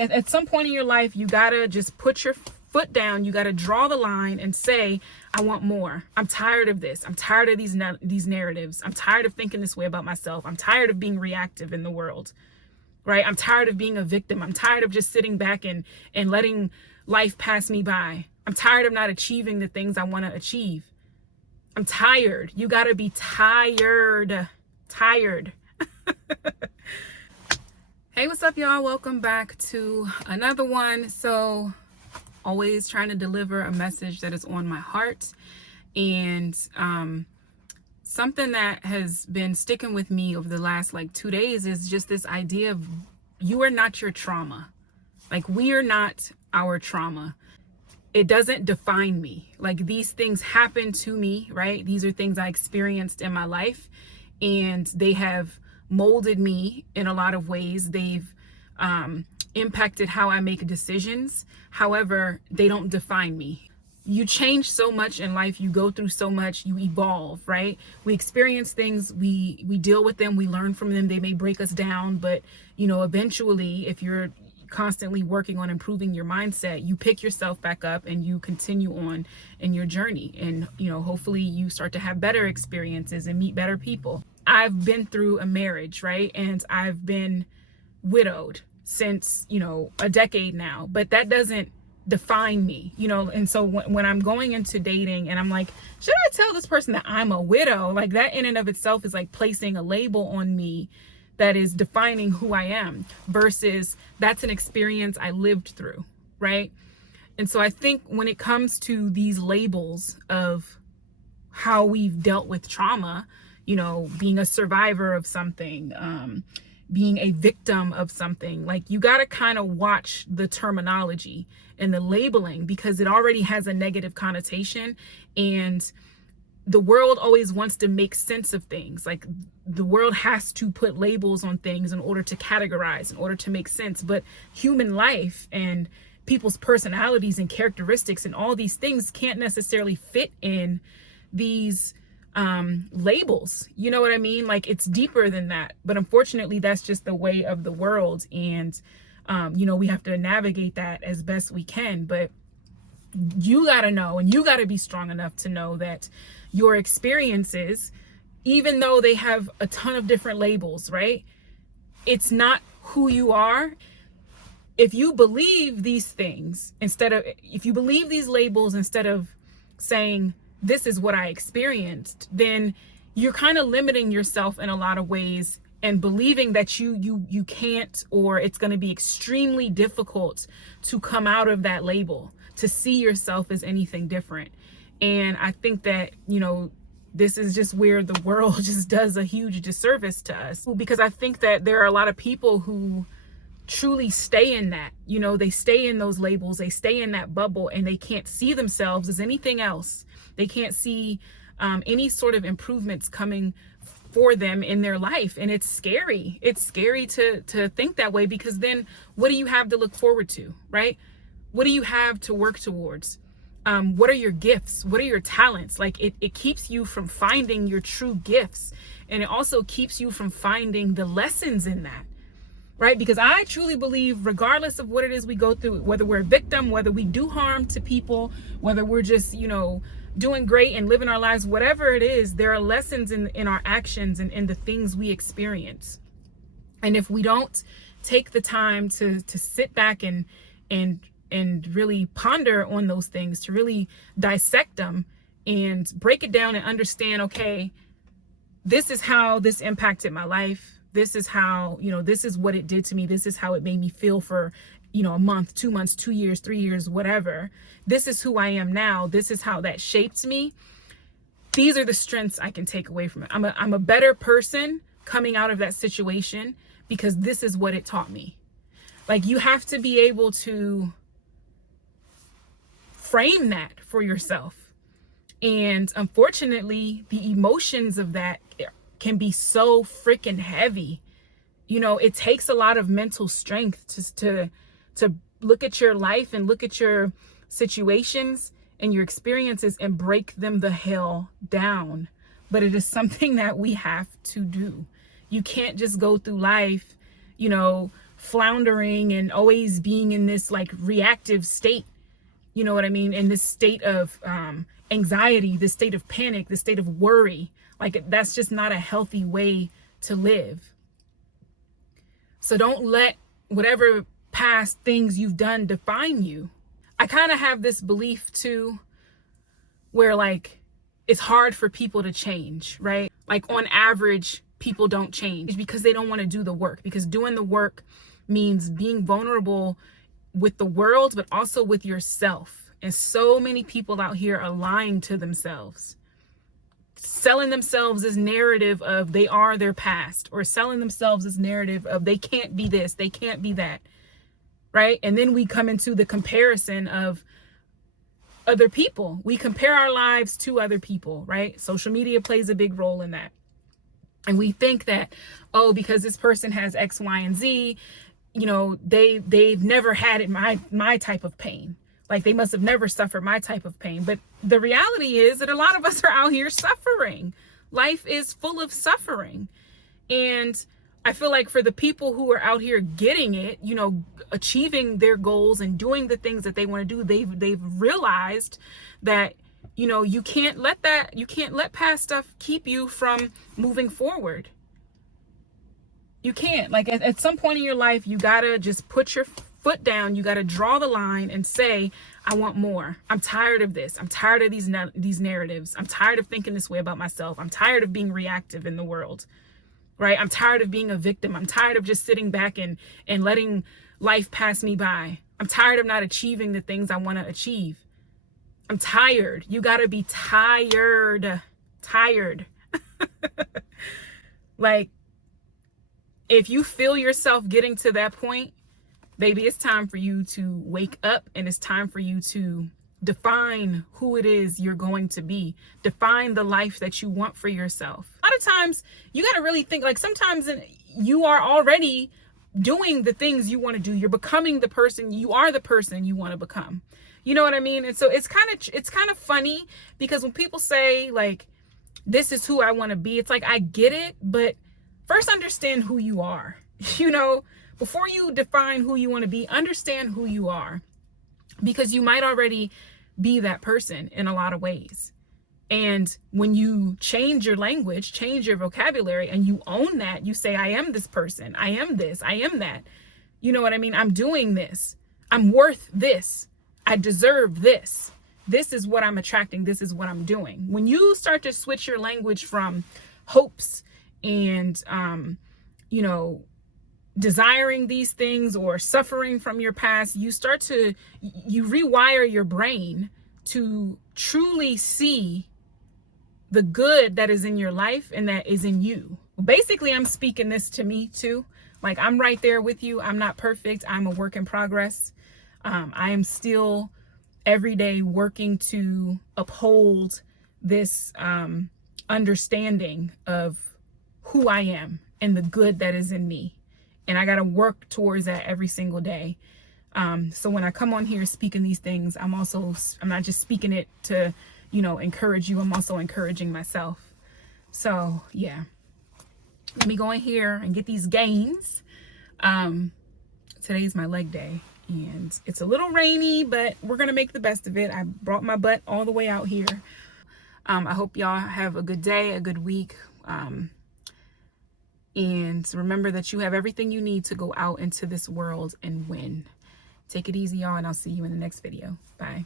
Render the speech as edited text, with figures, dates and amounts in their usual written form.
At some point in your life, you gotta just put your foot down. You gotta draw the line and say, I want more. I'm tired of this. I'm tired of these narratives. I'm tired of thinking this way about myself. I'm tired of being reactive in the world, right? I'm tired of being a victim. I'm tired of just sitting back and letting life pass me by. I'm tired of not achieving the things I want to achieve. I'm tired. You gotta be tired. Hey, what's up, y'all? Welcome back to another one. So always trying to deliver a message that is on my heart, and something that has been sticking with me over the last 2 days is just this idea of you are not your trauma. Like, we are not our trauma. It doesn't define me. Like, these things happen to me, right? These are things I experienced in my life, and they have molded me in a lot of ways. They've impacted how I make decisions. However, they don't define me. You change so much in life. You go through so much. You evolve, right? We experience things. We deal with them. We learn from them. They may break us down, but eventually, if you're constantly working on improving your mindset, you pick yourself back up and you continue on in your journey. And, hopefully you start to have better experiences and meet better people. I've been through a marriage, right? And I've been widowed since, a decade now, but that doesn't define me, and so when I'm going into dating and I'm like, should I tell this person that I'm a widow? Like, that in and of itself is like placing a label on me that is defining who I am, versus that's an experience I lived through, right? And so I think when it comes to these labels of how we've dealt with trauma, being a survivor of something, being a victim of something, you got to kind of watch the terminology and the labeling, because it already has a negative connotation, and the world always wants to make sense of things. Like, the world has to put labels on things in order to categorize, in order to make sense. But human life and people's personalities and characteristics and all these things can't necessarily fit in these labels. You know what I mean? Like, it's deeper than that. But unfortunately, that's just the way of the world. And, we have to navigate that as best we can. But you got to know, and you got to be strong enough to know that your experiences, even though they have a ton of different labels, right? It's not who you are. If you believe these things, if you believe these labels instead of saying, this is what I experienced, then you're kind of limiting yourself in a lot of ways, and believing that you can't, or it's going to be extremely difficult to come out of that label, to see yourself as anything different. And I think that, this is just where the world just does a huge disservice to us, because I think that there are a lot of people who truly stay in that, they stay in those labels, they stay in that bubble, and they can't see themselves as anything else. They can't see any sort of improvements coming for them in their life. And it's scary. It's scary to think that way, because then what do you have to look forward to, right? What do you have to work towards? What are your gifts? What are your talents? Like, it keeps you from finding your true gifts. And it also keeps you from finding the lessons in that, right? Because I truly believe, regardless of what it is we go through, whether we're a victim, whether we do harm to people, whether we're just, doing great and living our lives, whatever it is, there are lessons in our actions and in the things we experience. And if we don't take the time to sit back and really ponder on those things, to really dissect them and break it down and understand, okay, this is how this impacted my life. This is how, this is what it did to me. This is how it made me feel for, a month, 2 months, 2 years, 3 years, whatever. This is who I am now. This is how that shaped me. These are the strengths I can take away from it. I'm a better person coming out of that situation because this is what it taught me. Like, you have to be able to frame that for yourself. And unfortunately, the emotions of that can be so freaking heavy. It takes a lot of mental strength to look at your life and look at your situations and your experiences and break them the hell down. But it is something that we have to do. You can't just go through life, floundering and always being in this like reactive state. You know what I mean? In this state of anxiety, this state of panic, this state of worry. Like, that's just not a healthy way to live. So don't let whatever past things you've done define you. I kind of have this belief too, where like it's hard for people to change, right? Like on average, people don't change because they don't want to do the work, because doing the work means being vulnerable with the world, but also with yourself. And so many people out here are lying to themselves, selling themselves this narrative of they are their past, or selling themselves this narrative of they can't be this, they can't be that, right? And then we come into the comparison of other people. We compare our lives to other people, right? Social media plays a big role in that. And we think that, oh, because this person has X, Y, and Z, you know, they've never had it my type of pain. Like, they must have never suffered my type of pain. But the reality is that a lot of us are out here suffering. Life is full of suffering. And I feel like for the people who are out here getting it, you know, achieving their goals and doing the things that they want to do, they've realized that, you know, you can't let past stuff keep you from moving forward. You can't. Like, at some point in your life, you gotta just put your foot down. You gotta draw the line and say, I want more. I'm tired of this. I'm tired of these narratives. I'm tired of thinking this way about myself. I'm tired of being reactive in the world, right? I'm tired of being a victim. I'm tired of just sitting back and letting life pass me by. I'm tired of not achieving the things I want to achieve. I'm tired. You gotta be tired. Like, if you feel yourself getting to that point, baby, it's time for you to wake up, and it's time for you to define who it is you're going to be. Define the life that you want for yourself. A lot of times you got to really think, like, sometimes you are already doing the things you want to do. You're becoming the person, you are the person you want to become. You know what I mean? And so it's kind of funny, because when people say like, this is who I want to be, it's like, I get it, but first understand who you are. You know, before you define who you want to be, understand who you are, because you might already be that person in a lot of ways. And when you change your language, change your vocabulary, and you own that, you say, I am this person, I am this, I am that. You know what I mean? I'm doing this. I'm worth this. I deserve this. This is what I'm attracting. This is what I'm doing. When you start to switch your language from hopes and, you know, desiring these things or suffering from your past, you rewire your brain to truly see the good that is in your life and that is in you. Basically, I'm speaking this to me too. Like, I'm right there with you. I'm not perfect. I'm a work in progress. I am still every day working to uphold this understanding of who I am and the good that is in me. And I got to work towards that every single day. So when I come on here speaking these things, I'm not just speaking it to, you know, encourage you. I'm also encouraging myself. So yeah, let me go in here and get these gains. Today's my leg day, and it's a little rainy, but we're going to make the best of it. I brought my butt all the way out here. I hope y'all have a good day, a good week. And remember that you have everything you need to go out into this world and win. Take it easy, y'all, and I'll see you in the next video. Bye.